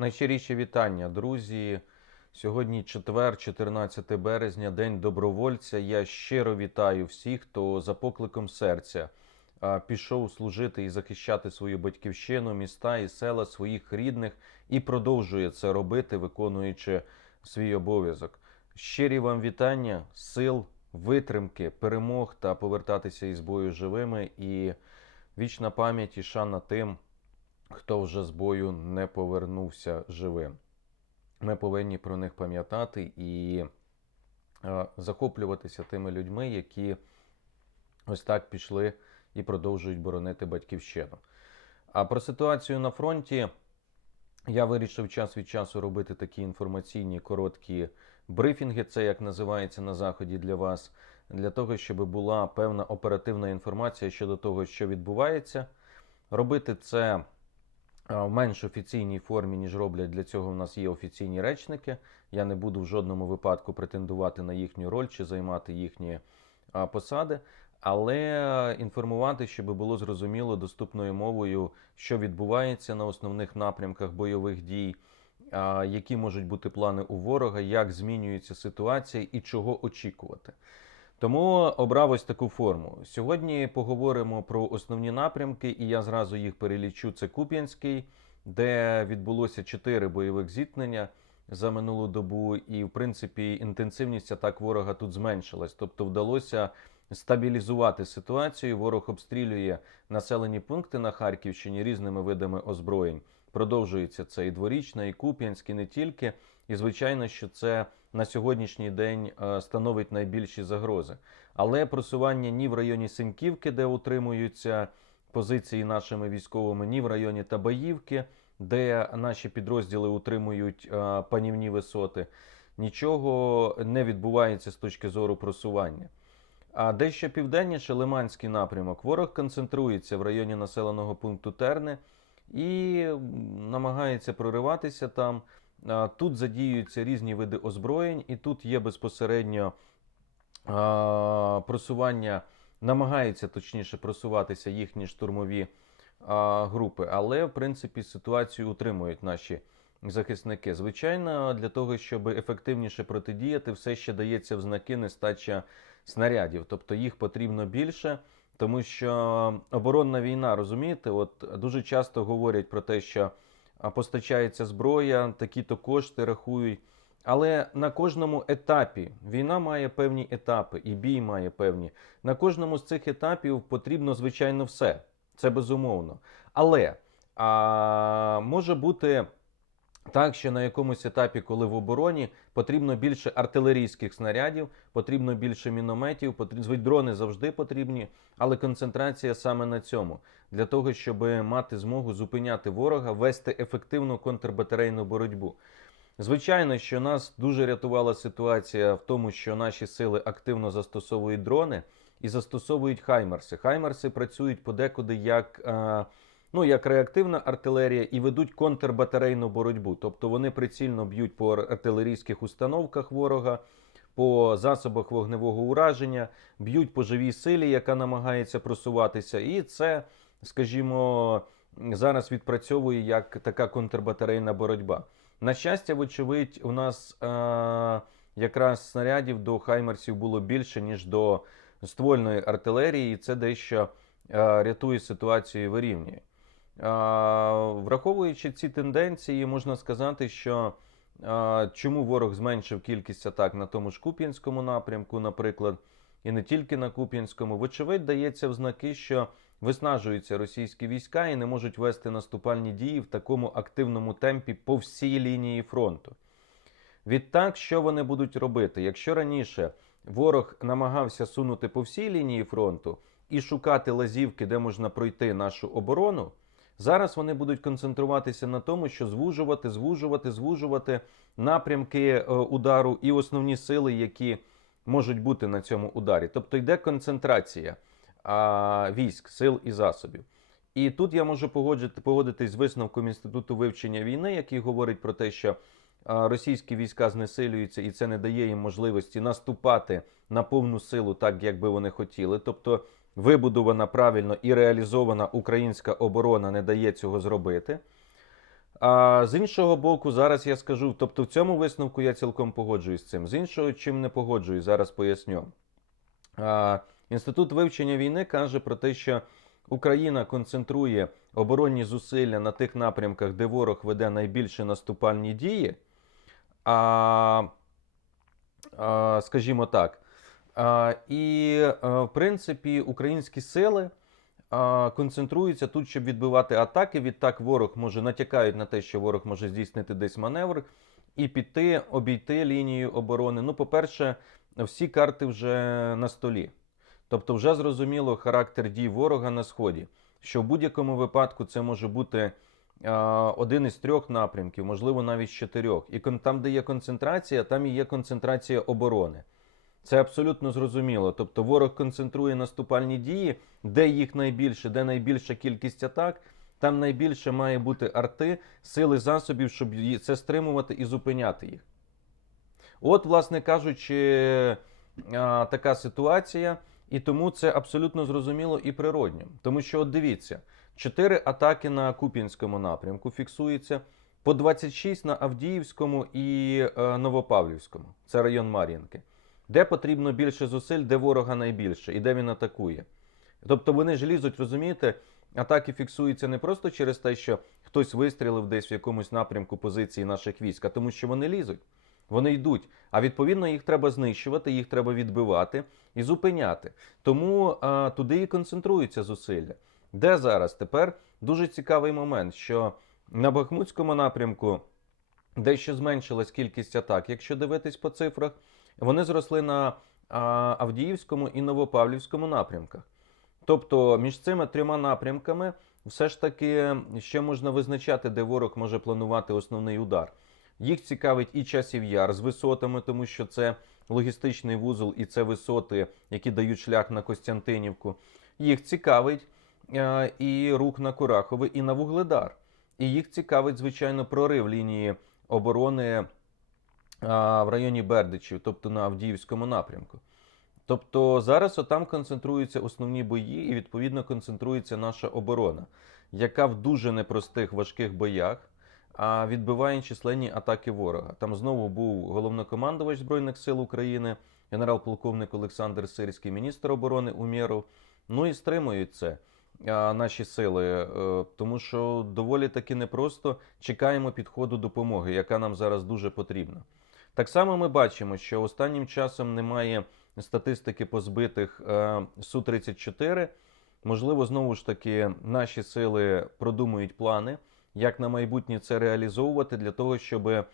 Найщиріші вітання, друзі. Сьогодні четвер, 14 березня, День добровольця. Я щиро вітаю всіх, хто за покликом серця пішов служити і захищати свою батьківщину, міста і села своїх рідних і продовжує це робити, виконуючи свій обов'язок. Щирі вам вітання, сил, витримки, перемог та повертатися із бою живими. І вічна пам'ять і шана тим, хто вже з бою не повернувся живим. Ми повинні про них пам'ятати і е, захоплюватися тими людьми, які ось так пішли і продовжують боронити батьківщину. А про ситуацію на фронті я вирішив час від часу робити такі інформаційні короткі брифінги, це як називається на заході для вас, для того, щоб була певна оперативна інформація щодо того, що відбувається. Робити це в менш офіційній формі, ніж роблять для цього. У нас є офіційні речники. Я не буду в жодному випадку претендувати на їхню роль чи займати їхні посади, але інформувати, щоб було зрозуміло доступною мовою, що відбувається на основних напрямках бойових дій, які можуть бути плани у ворога, як змінюється ситуація і чого очікувати. Тому обрав ось таку форму. Сьогодні поговоримо про основні напрямки, і я зразу їх перелічу. Це Куп'янський, де відбулося чотири бойових зіткнення за минулу добу, і в принципі інтенсивність атак ворога тут зменшилась. Тобто вдалося стабілізувати ситуацію. Ворог обстрілює населені пункти на Харківщині різними видами озброєнь. Продовжується це і дворічна, і Куп'янськ, і не тільки. І звичайно, що це на сьогоднішній день е, становить найбільші загрози. Але просування ні в районі Синьківки, де утримуються позиції нашими військовими, ні в районі Табаївки, де наші підрозділи утримують е, панівні висоти, нічого не відбувається з точки зору просування. А дещо південніше Лиманський напрямок. Ворог концентрується в районі населеного пункту Терни і намагається прориватися там. Тут задіюються різні види озброєнь, і тут є безпосередньо просування, намагаються точніше просуватися їхні штурмові групи. Але, в принципі, ситуацію утримують наші захисники. Звичайно, для того, щоб ефективніше протидіяти, все ще дається в знаки нестача снарядів. Тобто їх потрібно більше. Тому що оборонна війна, розумієте, от дуже часто говорять про те, що постачається зброя, такі-то кошти рахують. Але на кожному етапі війна має певні етапи, і бій має певні. На кожному з цих етапів потрібно, звичайно, все. Це безумовно. Але а, може бути так, що на якомусь етапі, коли в обороні, потрібно більше артилерійських снарядів, потрібно більше мінометів, потрібно дрони завжди потрібні, але концентрація саме на цьому для того, щоб мати змогу зупиняти ворога, вести ефективну контрбатарейну боротьбу. Звичайно, що нас дуже рятувала ситуація в тому, що наші сили активно застосовують дрони і застосовують хаймерси. Хаймерси працюють подекуди як, е, ну, як реактивна артилерія і ведуть контрбатарейну боротьбу. Тобто вони прицільно б'ють по артилерійських установках ворога, по засобах вогневого ураження, б'ють по живій силі, яка намагається просуватися. І це, скажімо, зараз відпрацьовує як така контрбатарейна боротьба. На щастя, вочевидь, у нас е, якраз снарядів до хаймерсів було більше, ніж до ствольної артилерії, і це дещо е, рятує ситуацію і вирівнює. Враховуючи ці тенденції, можна сказати, що чому ворог зменшив кількість атак на тому ж Куп'янському напрямку, наприклад, і не тільки на Куп'янському, вочевидь, дається в знаки, що виснажуються російські війська і не можуть вести наступальні дії в такому активному темпі по всій лінії фронту. Відтак, що вони будуть робити? Якщо раніше ворог намагався сунути по всій лінії фронту і шукати лазівки, де можна пройти нашу оборону, зараз вони будуть концентруватися на тому, що звужувати, звужувати, звужувати напрямки е, удару і основні сили, які можуть бути на цьому ударі. Тобто йде концентрація військ, сил і засобів. І тут я можу погоджити, погодитись з висновком Інституту вивчення війни, який говорить про те, що російські війська знесилюються, і це не дає їм можливості наступати на повну силу, так як би вони хотіли. Тобто вибудована правильно і реалізована українська оборона не дає цього зробити. А з іншого боку, зараз я скажу, тобто в цьому висновку я цілком погоджуюсь з цим. З іншого, чим не погоджуюсь, зараз поясню. А, Інститут вивчення війни каже про те, що Україна концентрує оборонні зусилля на тих напрямках, де ворог веде найбільші наступальні дії. А, а, скажімо так. І, в принципі, українські сили концентруються тут, щоб відбивати атаки. Відтак ворог може натякають на те, що ворог може здійснити десь маневр і піти, обійти лінію оборони. Ну, по-перше, всі карти вже на столі. Тобто, вже зрозуміло характер дій ворога на сході. Що в будь-якому випадку це може бути один із трьох напрямків, можливо, навіть чотирьох. І там, де є концентрація, там і є концентрація оборони. Це абсолютно зрозуміло. Тобто ворог концентрує наступальні дії, де їх найбільше, де найбільша кількість атак, там найбільше має бути арти, сили засобів, щоб це стримувати і зупиняти їх. От, власне кажучи, така ситуація, і тому це абсолютно зрозуміло і природньо. Тому що, от дивіться, 4 атаки на Куп'янському напрямку фіксується, по 26 на Авдіївському і е, Новопавлівському, це район Мар'їнки. Де потрібно більше зусиль, де ворога найбільше і де він атакує. Тобто вони ж лізуть, розумієте, атаки фіксуються не просто через те, що хтось вистрілив десь в якомусь напрямку позиції наших військ, а тому що вони лізуть. Вони йдуть. А відповідно їх треба знищувати, їх треба відбивати і зупиняти. Тому а, туди і концентруються зусилля. Де зараз? Тепер дуже цікавий момент, що на Бахмутському напрямку дещо зменшилась кількість атак. Якщо дивитись по цифрах, вони зросли на Авдіївському і Новопавлівському напрямках. Тобто між цими трьома напрямками все ж таки ще можна визначати, де ворог може планувати основний удар. Їх цікавить і часів яр з висотами, тому що це логістичний вузол і це висоти, які дають шлях на Костянтинівку. Їх цікавить е, і рух на Курахове, і на Вугледар. І їх цікавить, звичайно, прорив лінії оборони в районі Бердичів, тобто на Авдіївському напрямку. Тобто зараз отам концентруються основні бої, і відповідно концентрується наша оборона, яка в дуже непростих важких боях відбиває численні атаки ворога. Там знову був головнокомандувач Збройних сил України, генерал-полковник Олександр Сирський, міністр оборони Умєров. Ну і стримують це наші сили, е, тому що доволі таки непросто чекаємо підходу допомоги, яка нам зараз дуже потрібна. Так само ми бачимо, що останнім часом немає статистики по збитих е, Су-34. Можливо, знову ж таки наші сили продумують плани, як на майбутнє це реалізовувати для того, щоб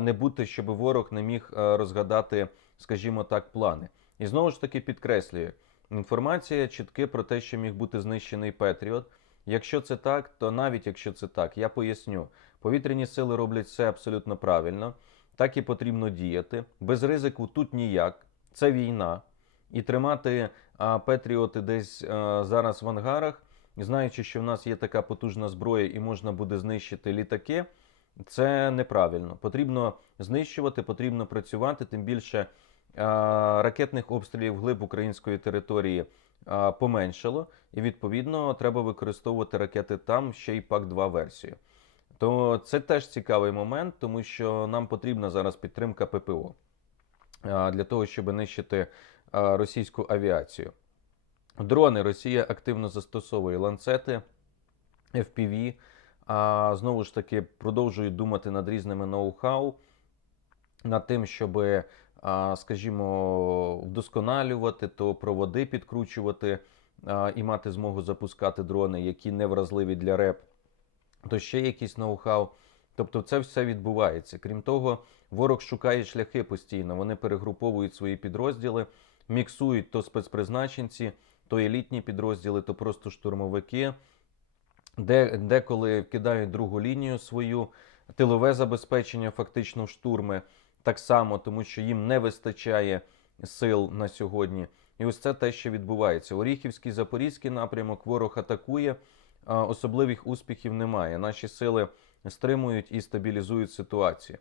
не бути, щоб ворог не міг е, розгадати, скажімо так, плани. І знову ж таки підкреслюю, інформація чітки про те, що міг бути знищений Петріот. Якщо це так, то навіть якщо це так, я поясню, повітряні сили роблять все абсолютно правильно, так і потрібно діяти. Без ризику тут ніяк. Це війна. І тримати а, Петріоти десь а, зараз в ангарах, знаючи, що в нас є така потужна зброя і можна буде знищити літаки, це неправильно. Потрібно знищувати, потрібно працювати, тим більше а, ракетних обстрілів глиб української території а, поменшало, і відповідно треба використовувати ракети там ще й ПАК-2 версію. То це теж цікавий момент, тому що нам потрібна зараз підтримка ППО для того, щоб нищити російську авіацію. Дрони Росія активно застосовує ланцети, FPV, а знову ж таки продовжують думати над різними ноу-хау, над тим, щоб, скажімо, вдосконалювати, то проводи підкручувати і мати змогу запускати дрони, які не вразливі для РЕП, то ще якийсь ноу-хау. Тобто це все відбувається. Крім того, ворог шукає шляхи постійно. Вони перегруповують свої підрозділи, міксують то спецпризначенці, то елітні підрозділи, то просто штурмовики, де, деколи кидають другу лінію свою, тилове забезпечення фактично штурми. Так само, тому що їм не вистачає сил на сьогодні. І ось це те, що відбувається. Оріхівський Запорізький напрямок ворог атакує, особливих успіхів немає. Наші сили стримують і стабілізують ситуацію.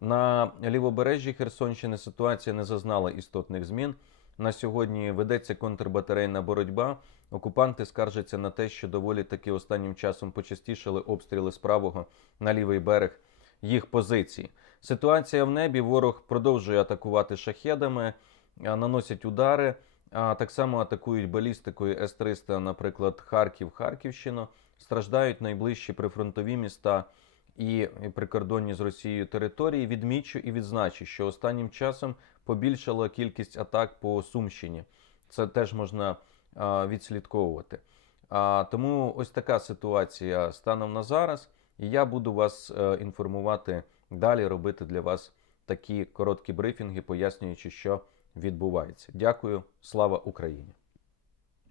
На лівобережжі Херсонщини ситуація не зазнала істотних змін. На сьогодні ведеться контрбатарейна боротьба. Окупанти скаржаться на те, що доволі таки останнім часом почастішали обстріли з правого на лівий берег їх позицій. Ситуація в небі. Ворог продовжує атакувати шахедами, наносять удари, а так само атакують балістикою С-300, наприклад, Харків, Харківщину. Страждають найближчі прифронтові міста і прикордонні з Росією території. Відмічу і відзначу, що останнім часом побільшала кількість атак по Сумщині. Це теж можна а, відслідковувати. А, тому ось така ситуація станом на зараз. І я буду вас е, інформувати далі, робити для вас такі короткі брифінги, пояснюючи, що відбувається. Дякую, слава Україні!